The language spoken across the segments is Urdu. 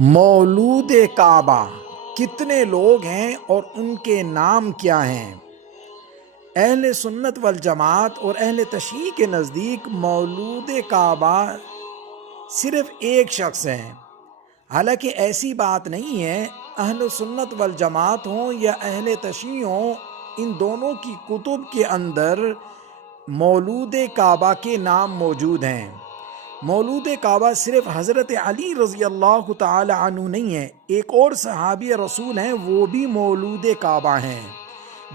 مولود کعبہ کتنے لوگ ہیں اور ان کے نام کیا ہیں؟ اہل سنت والجماعت اور اہل تشیع کے نزدیک مولود کعبہ صرف ایک شخص ہے۔ حالانکہ ایسی بات نہیں ہے، اہل سنت والجماعت ہوں یا اہل تشیع ہوں، ان دونوں کی کتب کے اندر مولود کعبہ کے نام موجود ہیں۔ مولود کعبہ صرف حضرت علی رضی اللہ تعالی عنہ نہیں ہے، ایک اور صحابی رسول ہیں، وہ بھی مولود کعبہ ہیں،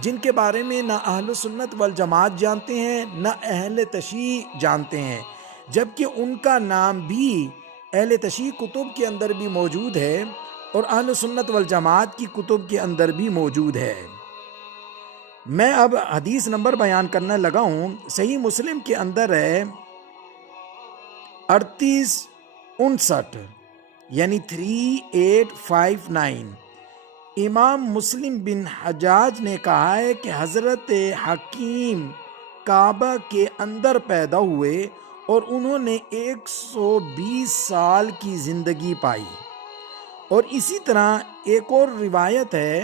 جن کے بارے میں نہ اہل سنت والجماعت جانتے ہیں نہ اہل تشیع جانتے ہیں، جبکہ ان کا نام بھی اہل تشیع کتب کے اندر بھی موجود ہے اور اہل سنت والجماعت کی کتب کے اندر بھی موجود ہے۔ میں اب حدیث نمبر بیان کرنے لگا ہوں۔ صحیح مسلم کے اندر ہے 3859 یعنی 3859۔ امام مسلم بن حجاج نے کہا ہے کہ حضرت حکیم کعبہ کے اندر پیدا ہوئے اور انہوں نے 120 سال کی زندگی پائی۔ اور اسی طرح ایک اور روایت ہے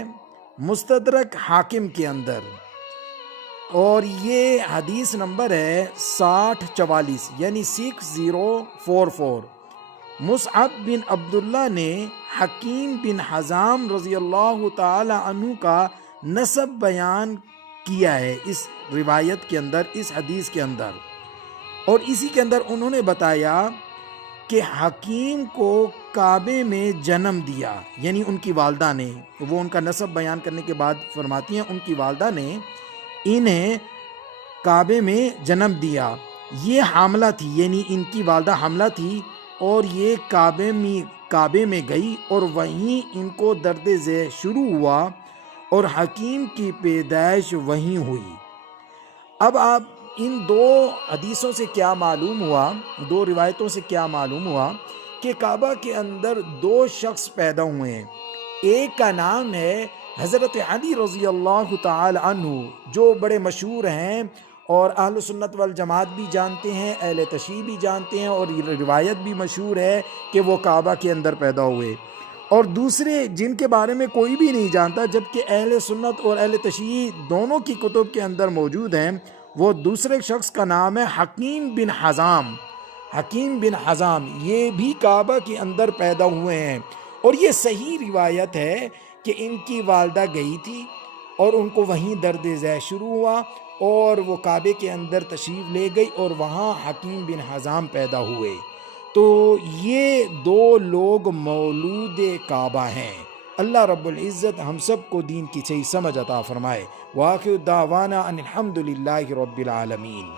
مستدرک حاکم کے اندر، اور یہ حدیث نمبر ہے 6044 یعنی 6044۔ مصعب بن عبداللہ نے حکیم بن حزام رضی اللہ تعالی عنہ کا نسب بیان کیا ہے اس روایت کے اندر، اس حدیث کے اندر، اور اسی کے اندر انہوں نے بتایا کہ حکیم کو کعبے میں جنم دیا، یعنی ان کی والدہ نے، وہ ان کا نسب بیان کرنے کے بعد فرماتی ہیں ان کی والدہ نے انہیں کعبے میں جنم دیا۔ یہ حاملہ تھی، یعنی ان کی والدہ حاملہ تھی، اور یہ کعبے میں گئی اور وہیں ان کو درد ذیل شروع ہوا اور حکیم کی پیدائش وہیں ہوئی۔ اب آپ ان دو حدیثوں سے کیا معلوم ہوا، دو روایتوں سے کیا معلوم ہوا کہ کعبہ کے اندر دو شخص پیدا ہوئے ہیں۔ ایک کا نام ہے حضرت علی رضی اللہ تعالی عنہ، جو بڑے مشہور ہیں اور اہل سنت والجماعت بھی جانتے ہیں، اہل تشیع بھی جانتے ہیں، اور یہ روایت بھی مشہور ہے کہ وہ کعبہ کے اندر پیدا ہوئے۔ اور دوسرے جن کے بارے میں کوئی بھی نہیں جانتا، جبکہ اہل سنت اور اہل تشیع دونوں کی کتب کے اندر موجود ہیں، وہ دوسرے شخص کا نام ہے حکیم بن حزام۔ حکیم بن حزام یہ بھی کعبہ کے اندر پیدا ہوئے ہیں، اور یہ صحیح روایت ہے کہ ان کی والدہ گئی تھی اور ان کو وہیں درد ذیل شروع ہوا اور وہ کعبے کے اندر تشریف لے گئی اور وہاں حکیم بن حزام پیدا ہوئے۔ تو یہ دو لوگ مولود کعبہ ہیں۔ اللہ رب العزت ہم سب کو دین کی صحیح سمجھ عطا فرمائے۔ وآخر دعوانا ان الحمد للہ رب العالمین۔